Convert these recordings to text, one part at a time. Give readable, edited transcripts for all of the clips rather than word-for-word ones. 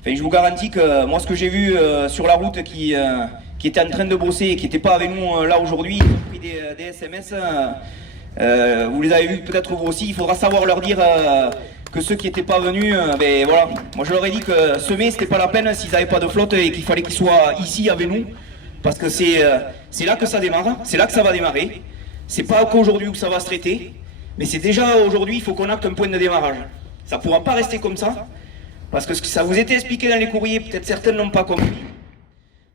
Enfin, je vous garantis que moi, ce que j'ai vu sur la route qui était en train de bosser et qui n'était pas avec nous là aujourd'hui, ils ont pris des SMS. Vous les avez vus peut-être vous aussi. Il faudra savoir leur dire que ceux qui n'étaient pas venus, ben voilà. Moi, je leur ai dit que semer, c'était pas la peine s'ils n'avaient pas de flotte et qu'il fallait qu'ils soient ici avec nous, parce que c'est là que ça démarre, c'est là que ça va démarrer. C'est pas qu'aujourd'hui où ça va se traiter, mais c'est déjà aujourd'hui. Il faut qu'on acte un point de démarrage. Ça ne pourra pas rester comme ça. Parce que ça vous était expliqué dans les courriers, peut-être certains n'ont pas compris.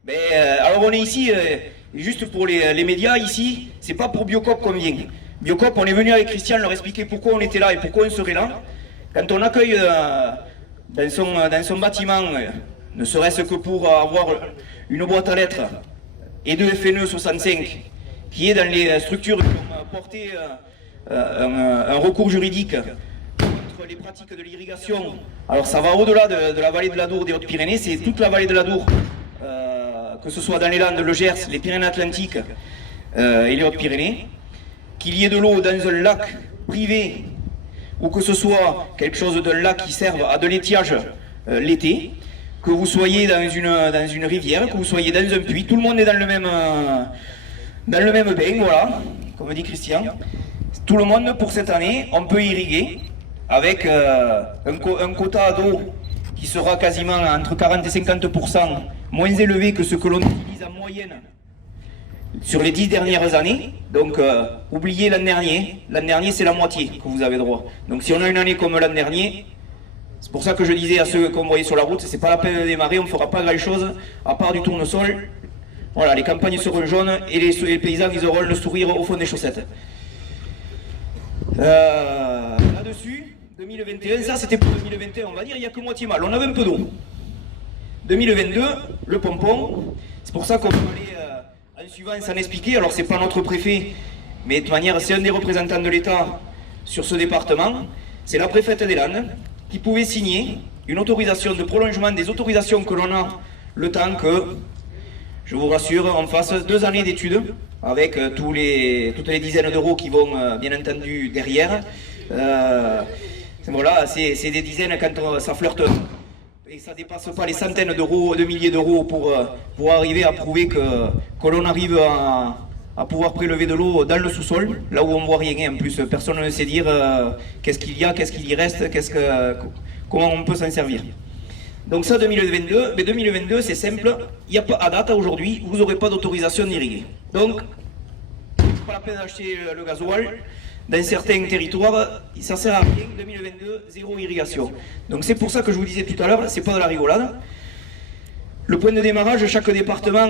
Mais alors on est ici, juste pour les médias ici, c'est pas pour Biocop qu'on vient. Biocop, on est venu avec Christian leur expliquer pourquoi on était là et pourquoi on serait là. Quand on accueille dans son bâtiment, ne serait-ce que pour avoir une boîte à lettres et de FNE 65, qui est dans les structures qui ont porté un recours juridique contre les pratiques de l'irrigation. Alors ça va au-delà de la vallée de l'Adour, des Hautes-Pyrénées, c'est toute la vallée de l'Adour, que ce soit dans les Landes, le Gers, les Pyrénées-Atlantiques et les Hautes-Pyrénées, qu'il y ait de l'eau dans un lac privé ou que ce soit quelque chose d'un lac qui serve à de l'étiage l'été, que vous soyez dans une rivière, que vous soyez dans un puits, tout le monde est dans le même bain, voilà, comme dit Christian. Tout le monde, pour cette année, on peut irriguer avec un quota d'eau qui sera quasiment entre 40 et 50% moins élevé que ce que l'on utilise en moyenne sur les 10 dernières années. Donc oubliez l'an dernier c'est la moitié que vous avez droit. Donc si on a une année comme l'an dernier, c'est pour ça que je disais à ceux qu'on voyait sur la route, c'est pas la peine de démarrer, on ne fera pas grand chose à part du tournesol. Voilà, les campagnes seront jaunes et les paysans ils auront le sourire au fond des chaussettes. Là-dessus, 2021, ça c'était pour 2021, on va dire, il n'y a que moitié mal, on avait un peu d'eau. 2022, le pompon, c'est pour ça qu'on peut aller en suivant s'en expliquer. Alors c'est pas notre préfet, mais de toute manière c'est un des représentants de l'État sur ce département, c'est la préfète des Landes qui pouvait signer une autorisation de prolongement des autorisations que l'on a le temps que, je vous rassure, on fasse 2 années d'études avec toutes les dizaines d'euros qui vont bien entendu derrière. Voilà, c'est des dizaines quand ça flirte et ça dépasse pas les centaines d'euros, de milliers d'euros pour arriver à prouver que l'on arrive à pouvoir prélever de l'eau dans le sous-sol, là où on ne voit rien. En plus, personne ne sait dire qu'est-ce qu'il y a, qu'est-ce qu'il y reste, comment on peut s'en servir. Donc ça, 2022, mais 2022 c'est simple, il n'y a pas à date aujourd'hui, vous n'aurez pas d'autorisation d'irriguer. Donc, pas la peine d'acheter le gasoil. Dans certains territoires, ça ne sert à rien. 2022, zéro irrigation. Donc c'est pour ça que je vous disais tout à l'heure, c'est pas de la rigolade. Le point de démarrage, chaque département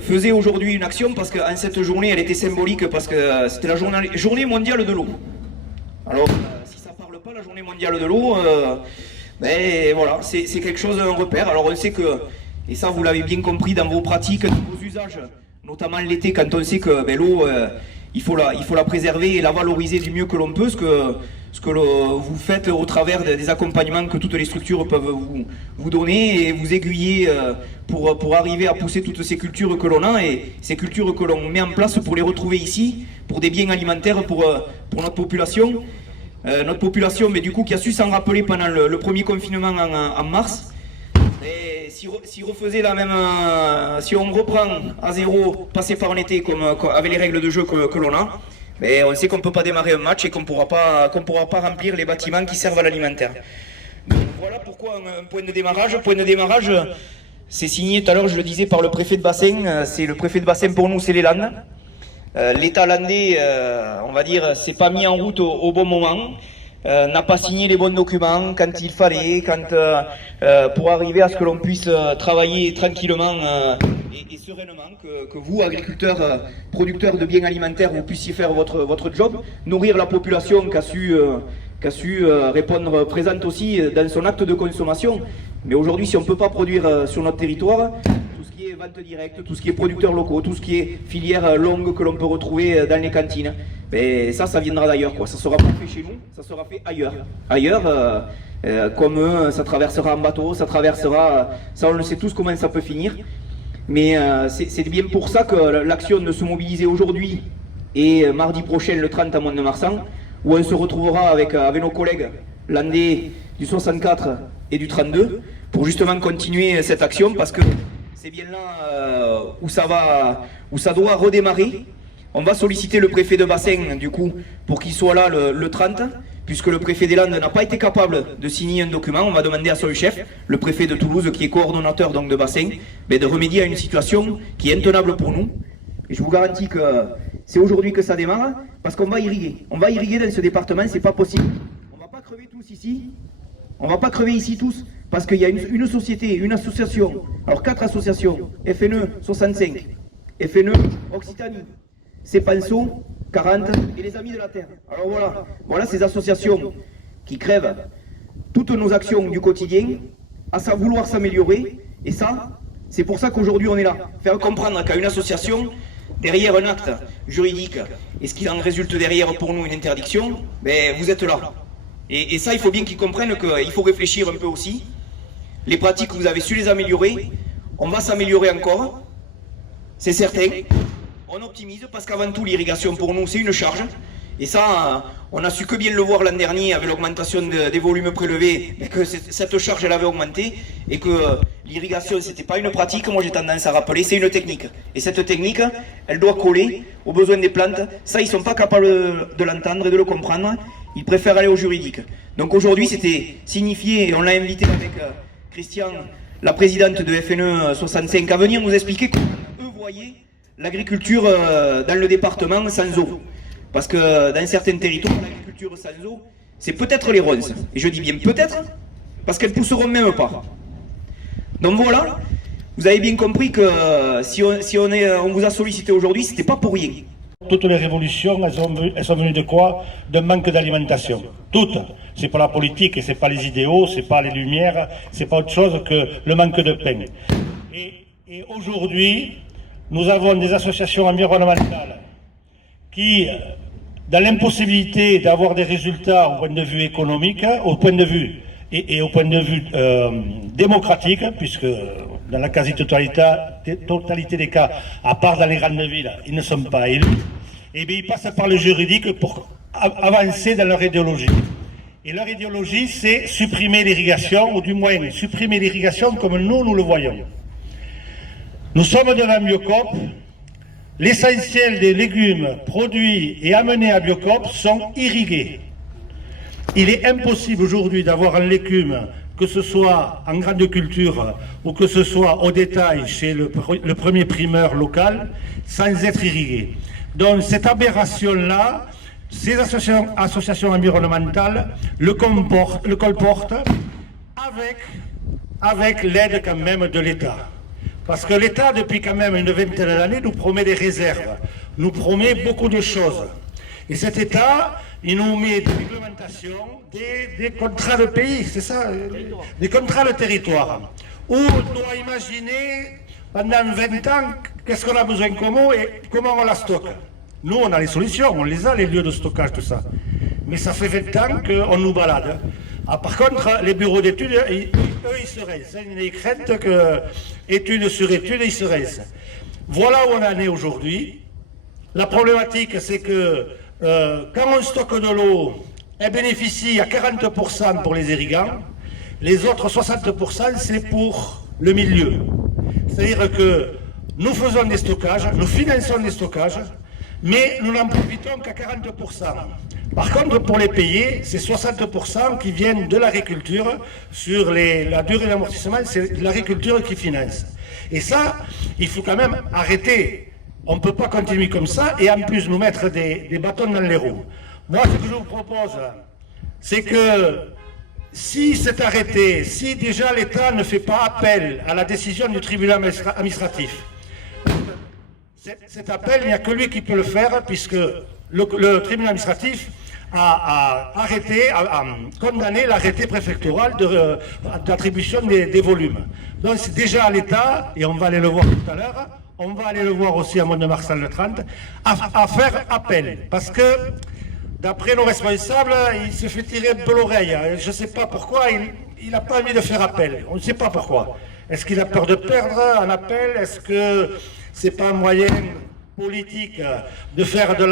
faisait aujourd'hui une action parce qu'en cette journée, elle était symbolique parce que c'était la journée mondiale de l'eau. Alors, si ça ne parle pas, la journée mondiale de l'eau, ben voilà, c'est quelque chose, un repère. Alors on sait que, et ça vous l'avez bien compris dans vos pratiques, dans vos usages, notamment l'été, quand on sait que ben, l'eau, il faut la préserver et la valoriser du mieux que l'on peut, ce que vous faites au travers des accompagnements que toutes les structures peuvent vous donner et vous aiguiller pour arriver à pousser toutes ces cultures que l'on a et ces cultures que l'on met en place pour les retrouver ici, pour des biens alimentaires pour notre population. Notre population, mais du coup, qui a su s'en rappeler pendant le premier confinement en mars. Et si refaisait la même, si on reprend à zéro, passer par un été comme avec les règles de jeu que l'on a, mais on sait qu'on ne peut pas démarrer un match et qu'on ne pourra pas remplir les bâtiments qui servent à l'alimentaire. Voilà pourquoi un point de démarrage. Point de démarrage, c'est signé tout à l'heure, je le disais, par le préfet de bassin. C'est le préfet de bassin pour nous, c'est les Landes. L'État landais, on va dire, s'est pas mis en route au bon moment, n'a pas signé les bons documents quand il fallait, pour arriver à ce que l'on puisse travailler tranquillement et sereinement, que vous, agriculteurs, producteurs de biens alimentaires, vous puissiez faire votre job, nourrir la population qui a su répondre présente aussi dans son acte de consommation. Mais aujourd'hui, si on ne peut pas produire sur notre territoire, tout ce qui est vente directe, tout ce qui est producteurs locaux, tout ce qui est filière longue que l'on peut retrouver dans les cantines, ben ça viendra d'ailleurs, quoi. Ça sera pas fait chez nous, ça sera fait ailleurs. Ailleurs, comme eux, ça traversera en bateau, ça on le sait tous comment ça peut finir. Mais c'est bien pour ça que l'action de se mobiliser aujourd'hui et mardi prochain, le 30 à Mont-de-Marsan, où on se retrouvera avec nos collègues landais du 64 et du 32 pour justement continuer cette action parce que c'est bien là où ça doit redémarrer. On va solliciter le préfet de bassin du coup pour qu'il soit là le 30 puisque le préfet des Landes n'a pas été capable de signer un document. On va demander à son chef, le préfet de Toulouse qui est coordonnateur donc de bassin, de remédier à une situation qui est intenable pour nous. Et je vous garantis que c'est aujourd'hui que ça démarre parce qu'on va irriguer. On va irriguer dans ce département, c'est pas possible. On va pas crever tous ici. On va pas crever ici tous parce qu'il y a une société, une association, alors 4 associations, FNE 65, FNE Occitanie, CEPANSO 40 et les Amis de la Terre. Alors voilà ces associations qui crèvent toutes nos actions du quotidien à vouloir s'améliorer et ça, c'est pour ça qu'aujourd'hui on est là. Faire comprendre qu'à une association, derrière un acte juridique et ce qui en résulte derrière pour nous une interdiction, vous êtes là. Et ça, il faut bien qu'ils comprennent qu'il faut réfléchir un peu aussi. Les pratiques, vous avez su les améliorer. On va s'améliorer encore. C'est certain. On optimise parce qu'avant tout, l'irrigation pour nous, c'est une charge. Et ça, on n'a su que bien le voir l'an dernier avec l'augmentation des volumes prélevés, que cette charge, elle avait augmenté et que l'irrigation, c'était pas une pratique. Moi, j'ai tendance à rappeler, c'est une technique. Et cette technique, elle doit coller aux besoins des plantes. Ça, ils sont pas capables de l'entendre et de le comprendre. Ils préfèrent aller au juridique. Donc aujourd'hui, c'était signifié, et on l'a invité avec Christian, la présidente de FNE 65, à venir nous expliquer comment eux voyaient l'agriculture dans le département sans eau. Parce que dans certains territoires, l'agriculture sans eau, c'est peut-être les ronces. Et je dis bien peut-être, parce qu'elles pousseront même pas. Donc voilà, vous avez bien compris que si on vous a sollicité aujourd'hui, c'était pas pour rien. Toutes les révolutions, elles sont venues de quoi? D'un manque d'alimentation. Toutes. C'est pas la politique, c'est pas les idéaux, c'est pas les lumières, c'est pas autre chose que le manque de pain. Et aujourd'hui, nous avons des associations environnementales qui, dans l'impossibilité d'avoir des résultats au point de vue économique, au point de vue et au point de vue démocratique, puisque dans la quasi-totalité des cas, à part dans les grandes villes, ils ne sont pas élus, et bien ils passent par le juridique pour avancer dans leur idéologie. Et leur idéologie, c'est supprimer l'irrigation, ou du moins supprimer l'irrigation comme nous le voyons. Nous sommes devant Biocop. L'essentiel des légumes produits et amenés à Biocop sont irrigués. Il est impossible aujourd'hui d'avoir un légume, que ce soit en grande culture ou que ce soit au détail chez le premier primeur local, sans être irrigué. Donc cette aberration-là, ces associations environnementales le colportent avec l'aide quand même de l'État. Parce que l'État, depuis quand même une vingtaine d'années, nous promet des réserves, nous promet beaucoup de choses. Et cet État, il nous met des réglementations, des contrats de pays, c'est ça, des contrats de territoire, où on doit imaginer pendant 20 ans qu'est-ce qu'on a besoin comme eau et comment on la stocke. Nous, on a les solutions, on les a, les lieux de stockage, tout ça. Mais ça fait 20 ans qu'on nous balade. Ah, par contre, les bureaux d'études, eux, ils se restent. Ils craignent que, études sur études, ils se restent. Voilà où on en est aujourd'hui. La problématique, c'est que quand on stocke de l'eau, elle bénéficie à 40% pour les irrigants. Les autres 60%, c'est pour le milieu. C'est-à-dire que nous faisons des stockages, nous finançons des stockages, mais nous n'en profitons qu'à 40%. Par contre, pour les payer, c'est 60% qui viennent de l'agriculture. Sur la durée d'amortissement, c'est l'agriculture qui finance. Et ça, il faut quand même arrêter. On ne peut pas continuer comme ça et en plus nous mettre des bâtons dans les roues. Moi, ce que je vous propose, c'est que si c'est arrêté, si déjà l'État ne fait pas appel à la décision du tribunal administratif, cet appel, il n'y a que lui qui peut le faire, puisque le tribunal administratif a condamné l'arrêté préfectoral d'attribution des volumes. Donc c'est déjà à l'État, et on va aller le voir tout à l'heure, on va aller le voir aussi à Mont-de-Marsan le 30, à faire appel. Parce que, d'après nos responsables, il se fait tirer un peu l'oreille. Je ne sais pas pourquoi, il n'a pas envie de faire appel. On ne sait pas pourquoi. Est-ce qu'il a peur de perdre un appel? Est-ce que c'est pas un moyen politique de faire de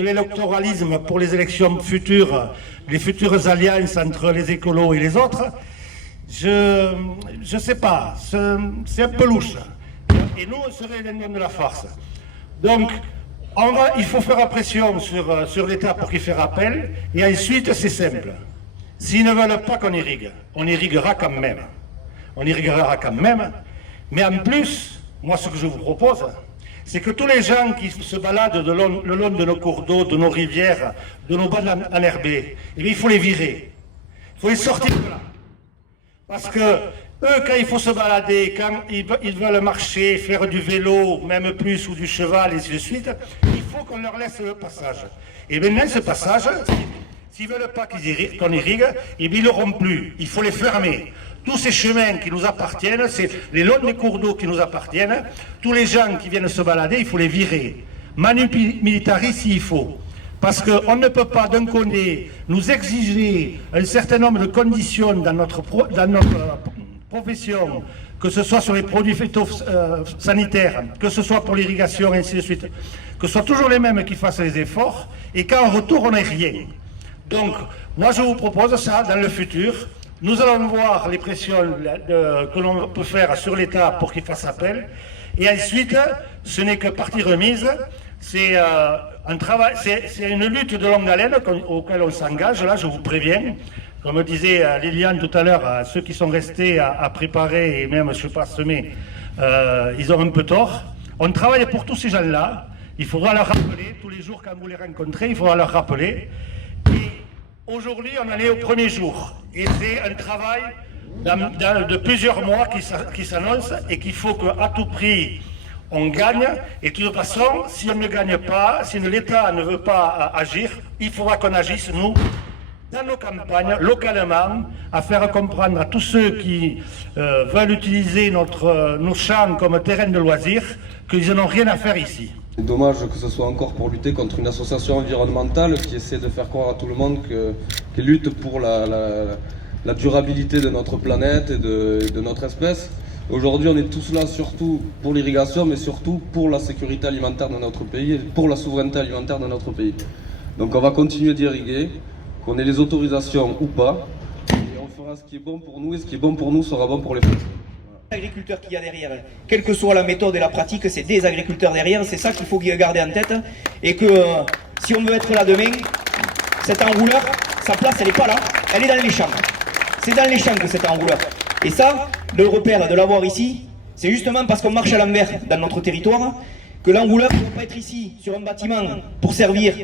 l'électoralisme pour les élections futures, les futures alliances entre les écolos et les autres? je sais pas, c'est un peu louche. Et nous, on serait les noms de la farce. Donc, il faut faire la pression sur l'État pour qu'il fasse appel, et ensuite, c'est simple. S'ils ne veulent pas qu'on irrigue, on irriguera quand même. On irriguera quand même, mais en plus, moi, ce que je vous propose, c'est que tous les gens qui se baladent le long de nos cours d'eau, de nos rivières, de nos bandes enherbées, eh bien, il faut les virer. Il faut les sortir de là. Parce que eux, quand il faut se balader, quand ils veulent marcher, faire du vélo, même plus, ou du cheval, et ainsi de suite, il faut qu'on leur laisse le passage. Et maintenant, ce passage, s'ils ne veulent pas qu'on irrigue, eh bien, ils ne l'auront plus. Il faut les fermer. Tous ces chemins qui nous appartiennent, c'est les longs des cours d'eau qui nous appartiennent, tous les gens qui viennent se balader, il faut les virer. Manu militari s'il faut. Parce qu'on ne peut pas d'un côté nous exiger un certain nombre de conditions dans notre profession, que ce soit sur les produits phytosanitaires, que ce soit pour l'irrigation, et ainsi de suite, que ce soit toujours les mêmes qui fassent les efforts, et qu'en retour on n'ait rien. Donc, moi je vous propose ça dans le futur. Nous allons voir les pressions que l'on peut faire sur l'État pour qu'il fasse appel. Et ensuite, ce n'est que partie remise. C'est un travail, c'est une lutte de longue haleine auquel on s'engage. Là, je vous préviens. Comme disait Liliane tout à l'heure, ceux qui sont restés à préparer et même, je ne sais pas, semer, ils ont un peu tort. On travaille pour tous ces gens-là. Il faudra leur rappeler, tous les jours quand vous les rencontrez, il faudra leur rappeler. Aujourd'hui, on en est au premier jour. Et c'est un travail de plusieurs mois qui s'annonce et qu'il faut qu'à tout prix, on gagne. Et de toute façon, si on ne gagne pas, si l'État ne veut pas agir, il faudra qu'on agisse, nous, dans nos campagnes, localement, à faire comprendre à tous ceux qui veulent utiliser nos champs comme terrain de loisirs qu'ils n'ont rien à faire ici. C'est dommage que ce soit encore pour lutter contre une association environnementale qui essaie de faire croire à tout le monde qu'elle lutte pour la durabilité de notre planète et de notre espèce. Aujourd'hui, on est tous là surtout pour l'irrigation, mais surtout pour la sécurité alimentaire de notre pays et pour la souveraineté alimentaire de notre pays. Donc on va continuer d'irriguer, qu'on ait les autorisations ou pas, et on fera ce qui est bon pour nous, et ce qui est bon pour nous sera bon pour les Français. Agriculteurs qu'il y a derrière, quelle que soit la méthode et la pratique, c'est des agriculteurs derrière, c'est ça qu'il faut garder en tête, et que si on veut être là demain, cet enrouleur, sa place elle n'est pas là, elle est dans les champs. C'est dans les champs que cet enrouleur. Et ça, le repère de l'avoir ici, c'est justement parce qu'on marche à l'envers dans notre territoire, que l'enrouleur ne doit pas être ici, sur un bâtiment, pour servir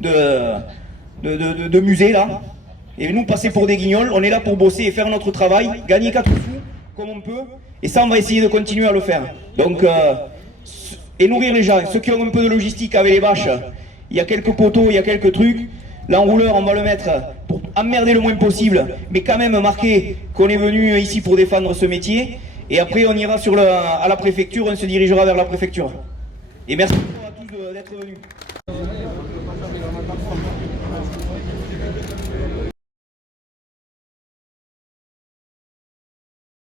de musée là, et nous passer pour des guignols, on est là pour bosser et faire notre travail, gagner 4 sous, comme on peut, et ça on va essayer de continuer à le faire. Donc, et nourrir les gens, ceux qui ont un peu de logistique avec les vaches, il y a quelques poteaux, il y a quelques trucs, l'enrouleur on va le mettre pour emmerder le moins possible, mais quand même marquer qu'on est venu ici pour défendre ce métier, et après on ira à la préfecture, on se dirigera vers la préfecture. Et merci à tous d'être venus.